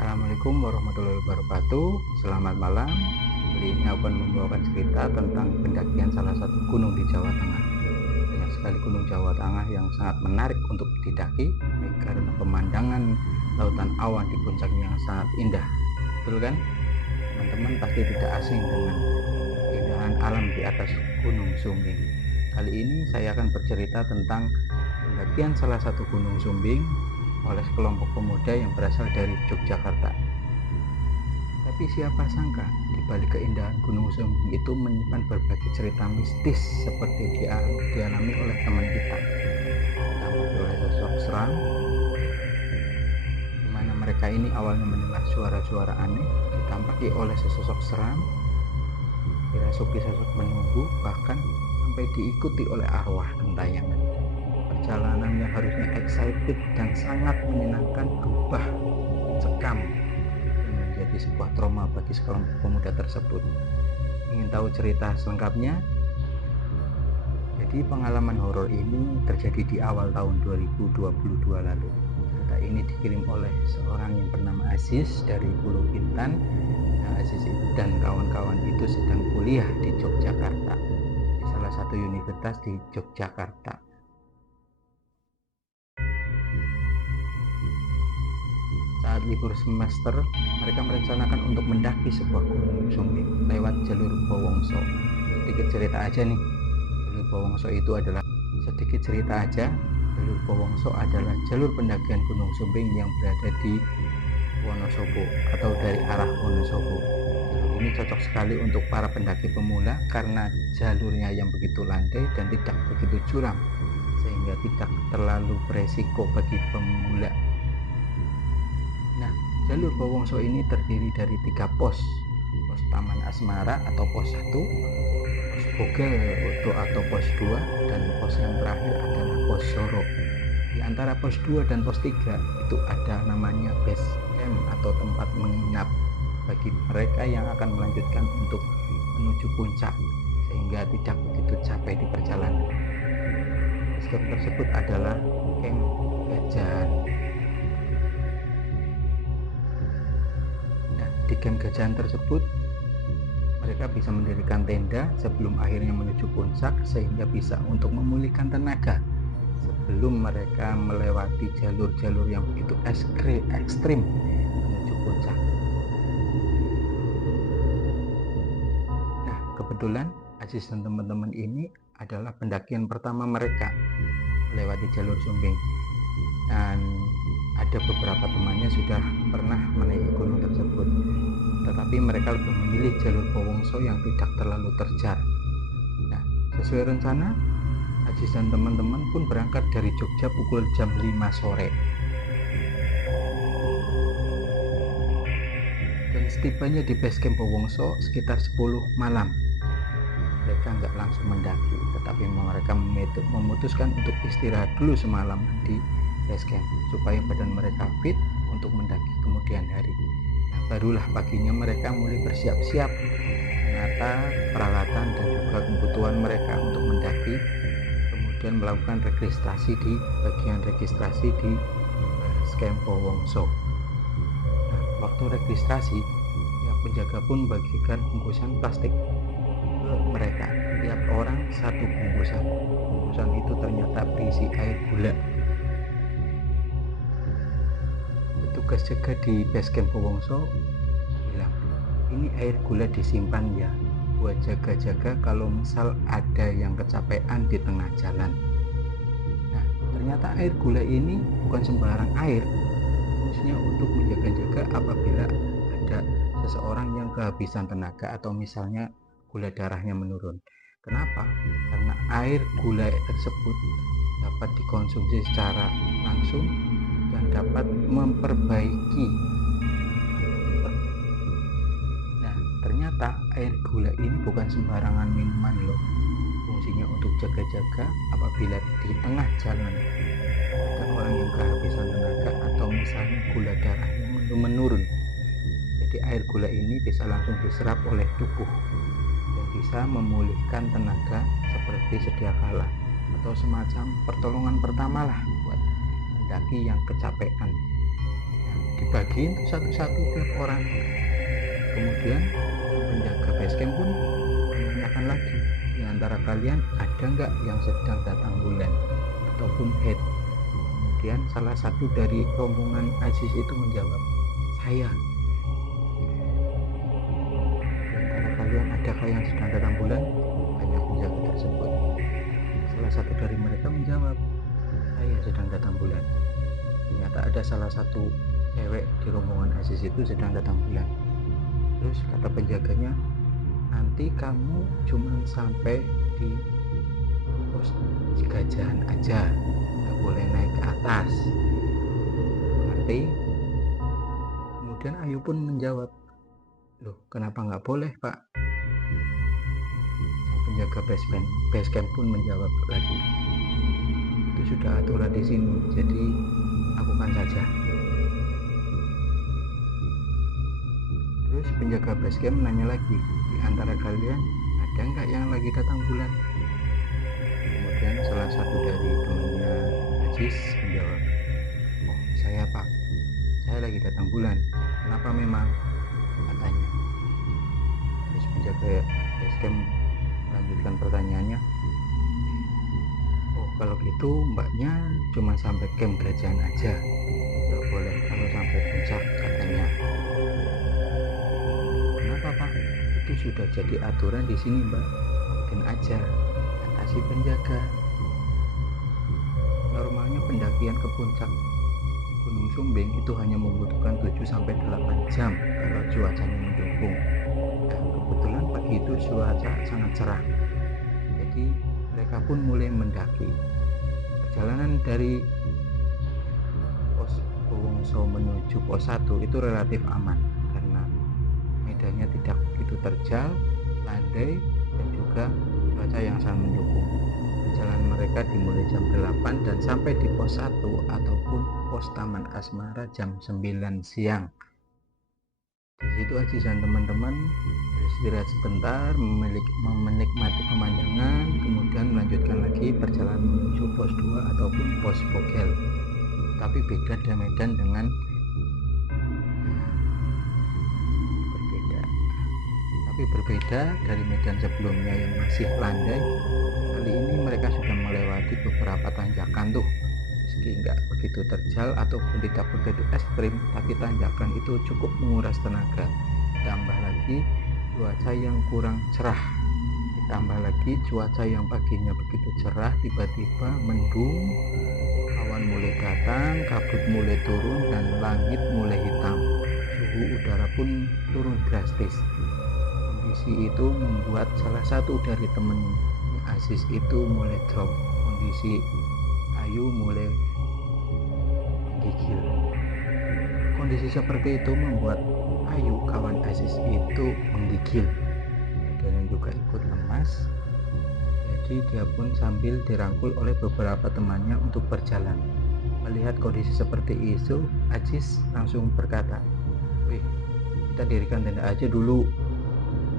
Assalamualaikum warahmatullahi wabarakatuh. Selamat malam. Kali ini aku akan membawakan cerita tentang pendakian salah satu gunung di Jawa Tengah. Banyak sekali gunung Jawa Tengah yang sangat menarik untuk didaki, baik karena pemandangan lautan awan di puncaknya yang sangat indah. Betul kan? Teman-teman pasti tidak asing dengan keindahan alam di atas Gunung Sumbing. Kali ini saya akan bercerita tentang pendakian salah satu gunung Sumbing oleh sekelompok pemuda yang berasal dari Yogyakarta. Tapi siapa sangka di balik keindahan Gunung Sumbing itu menyimpan berbagai cerita mistis seperti dialami oleh teman kita. Ditambah oleh sosok seram, di mana mereka ini awalnya mendengar suara-suara aneh, ditampaki oleh sesosok seram, dirasuki sosok menunggu, bahkan sampai diikuti oleh arwah gentayangan. Perjalanan yang harusnya excited dan sangat menyenangkan berubah mencekam dan menjadi sebuah trauma bagi sekelompok pemuda tersebut. Ingin tahu cerita selengkapnya? Jadi pengalaman horor ini terjadi di awal tahun 2022 lalu. Cerita ini dikirim oleh seorang yang bernama Aziz dari Pulau Bintan. Nah, Aziz dan kawan-kawan itu sedang kuliah di Yogyakarta, di salah satu universitas di Yogyakarta. Saat libur semester, mereka merencanakan untuk mendaki sebuah gunung Sumbing lewat jalur Bowongso. Sedikit cerita aja nih, jalur Bowongso itu adalah jalur Bowongso adalah jalur pendakian Gunung Sumbing yang berada di Wonosobo atau dari arah Wonosobo. Jalur ini cocok sekali untuk para pendaki pemula karena jalurnya yang begitu landai dan tidak begitu curam, sehingga tidak terlalu beresiko bagi pemula. Nah, jalur Bowongso ini terdiri dari 3 pos. Pos Taman Asmara atau pos 1, pos Bogel atau pos 2, dan pos yang terakhir adalah pos Soro. Di antara pos 2 dan pos 3 itu ada namanya base camp atau tempat menginap bagi mereka yang akan melanjutkan untuk menuju puncak sehingga tidak begitu capek di perjalanan. Base camp tersebut adalah Camp Gajahan. Di Camp Gajahan tersebut mereka bisa mendirikan tenda sebelum akhirnya menuju puncak sehingga bisa untuk memulihkan tenaga sebelum mereka melewati jalur-jalur yang begitu ekstrim menuju puncak. Nah, kebetulan Aziz dan teman-teman ini adalah pendakian pertama mereka melewati jalur Sumbing, dan ada beberapa temannya sudah pernah menaiki gunung tersebut, tetapi mereka lebih memilih jalur Bowongso yang tidak terlalu terjal. Nah, sesuai rencana, Aziz dan teman-teman pun berangkat dari Jogja pukul jam 5 sore. Dan setibanya di base camp Bowongso sekitar 10 malam. Mereka nggak langsung mendaki, tetapi mereka memutuskan untuk istirahat dulu semalam di base camp supaya badan mereka fit untuk mendaki kemudian hari. Nah, barulah paginya mereka mulai bersiap-siap menata peralatan dan juga kebutuhan mereka untuk mendaki, kemudian melakukan registrasi di bagian registrasi di base camp Bowongso. Nah, waktu registrasi, pihak penjaga pun bagikan bungkusan plastik ke mereka, tiap orang satu bungkusan. Bungkusan itu ternyata berisi air gula. Petugas jaga di base camp Bowongso bilang, ini air gula disimpan ya buat jaga-jaga kalau misal ada yang kecapean di tengah jalan. Nah, ternyata air gula ini bukan sembarang air, fungsinya untuk menjaga-jaga apabila ada seseorang yang kehabisan tenaga atau misalnya gula darahnya menurun. Kenapa? Karena air gula tersebut dapat dikonsumsi secara langsung dan dapat memperbaiki. Nah, ternyata air gula ini bukan sembarangan minuman loh. Fungsinya untuk jaga-jaga apabila di tengah jalan ada orang yang kehabisan tenaga atau misalnya gula darahnya menurun. Jadi air gula ini bisa langsung diserap oleh tubuh dan bisa memulihkan tenaga seperti sedia kala atau semacam pertolongan pertama lah buat pendaki yang kecapean. Nah, dibagiin satu-satu tiap orang. Kemudian penjaga basecamp pun menanyakan lagi, di antara kalian ada nggak yang sedang datang bulan ataupun head? Kemudian salah satu dari rombongan ISIS itu menjawab, saya. Di antara kalian adakah yang sedang datang bulan? Tanya penjaga tersebut. Salah satu dari mereka menjawab, saya sedang datang bulan. Ternyata ada salah satu cewek di rombongan ISIS itu sedang datang bulan. Terus kata penjaganya, nanti kamu cuma sampai di pos Cigajahan aja, nggak boleh naik ke atas. Mengerti? Kemudian Ayu pun menjawab, loh kenapa nggak boleh Pak? Sang penjaga basecamp pun menjawab lagi, itu sudah aturan di sini, jadi lakukan saja. Terus penjaga basecamp nanya lagi, di antara kalian ada nggak yang lagi datang bulan? Kemudian salah satu dari temannya Ajis menjawab, oh saya Pak, saya lagi datang bulan. Kenapa memang? Katanya. Terus penjaga basecamp melanjutkan pertanyaannya, oh kalau gitu mbaknya cuma sampai camp Gajahan aja, nggak boleh kalau sampai puncak, katanya. Kenapa Pak? Itu sudah jadi aturan di sini Mbak, ikutin aja, kata si penjaga. Normalnya pendakian ke puncak Gunung Sumbing itu hanya membutuhkan 7-8 jam kalau cuacanya mendukung. Nah, kebetulan pagi itu cuaca sangat cerah, jadi mereka pun mulai mendaki. Perjalanan dari pos Wongso menuju pos 1 itu relatif aman karena medannya tidak begitu terjal, landai, dan juga cuaca yang sangat mendukung. Perjalanan mereka dimulai jam 8 dan sampai di pos 1 ataupun pos Taman Asmara jam 9 siang. Di situ Ajis dan teman-teman beristirahat sebentar, menikmati pemandangan, kemudian melanjutkan lagi perjalanan menuju pos 2 ataupun pos Bogel. Tapi beda medan dengan berbeda dari medan sebelumnya yang masih landai. Kali ini mereka sudah melewati beberapa tanjakan tuh, meski nggak begitu terjal ataupun tidak begitu ekstrim, tapi tanjakan itu cukup menguras tenaga. Ditambah lagi cuaca yang kurang cerah, ditambah lagi cuaca yang paginya begitu cerah, tiba-tiba mendung, awan mulai datang, kabut mulai turun, dan langit mulai hitam. Suhu udara pun turun drastis. Kondisi itu membuat salah satu dari temennya Aziz itu mulai drop. Kondisi Ayu mulai menggigil. Kondisi seperti itu membuat Ayu, kawan Aziz itu menggigil. Badannya juga ikut lemas. Jadi dia pun sambil dirangkul oleh beberapa temannya untuk berjalan. Melihat kondisi seperti itu, Aziz langsung berkata, wih, kita dirikan tenda aja dulu.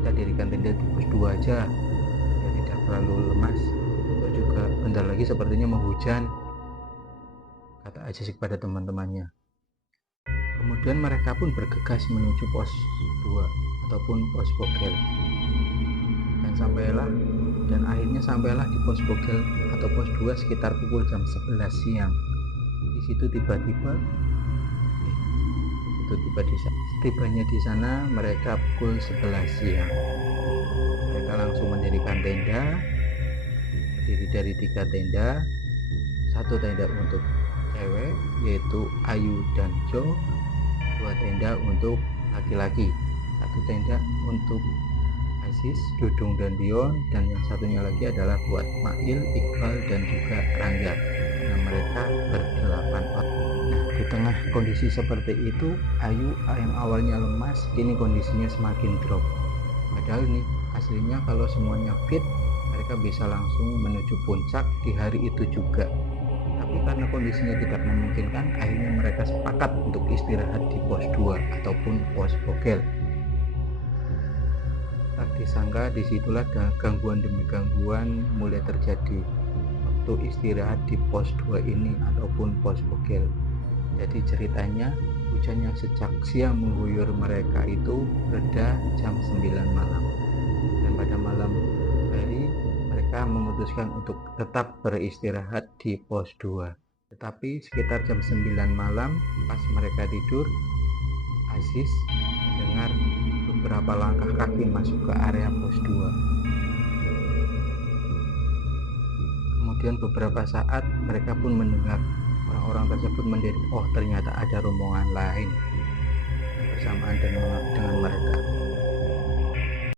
Kita dirikan tenda di pos 2 aja, biar tidak terlalu lemas. Atau juga bentar lagi sepertinya mau hujan, kata Aziz kepada teman-temannya. Kemudian mereka pun bergegas menuju pos 2 ataupun pos Bogel. Dan akhirnya sampailah di pos Bogel atau pos 2 sekitar pukul jam 11 siang. Di situ tibanya di sana mereka pukul 11 siang. Mereka langsung mendirikan tenda, terdiri dari 3 tenda, 1 tenda untuk cewek yaitu Ayu dan Jo, 2 tenda untuk laki-laki, 1 tenda untuk Aziz, Dudung dan Dion, dan yang satunya lagi adalah buat Mail, Iqbal dan juga Rangga. Nah, mereka berdelapan orang. Nah, di tengah kondisi seperti itu, Ayu yang awalnya lemas kini kondisinya semakin drop. Padahal nih aslinya kalau semuanya fit, mereka bisa langsung menuju puncak di hari itu juga. Tapi karena kondisinya tidak memungkinkan, akhirnya mereka sepakat untuk istirahat di pos 2 ataupun pos Bogel. Tak disangka disitulah gangguan demi gangguan mulai terjadi waktu istirahat di pos 2 ini ataupun pos Bogel. Jadi ceritanya hujan hujan yang sejak siang mengguyur mereka itu reda jam 9 malam. Dan pada malam hari mereka memutuskan untuk tetap beristirahat di pos 2. Tetapi sekitar jam 9 malam pas mereka tidur, Aziz mendengar beberapa langkah kaki masuk ke area pos 2. Kemudian beberapa saat mereka pun mendengar orang-orang tersebut menderit, oh ternyata ada rombongan lain yang bersamaan dengan mereka.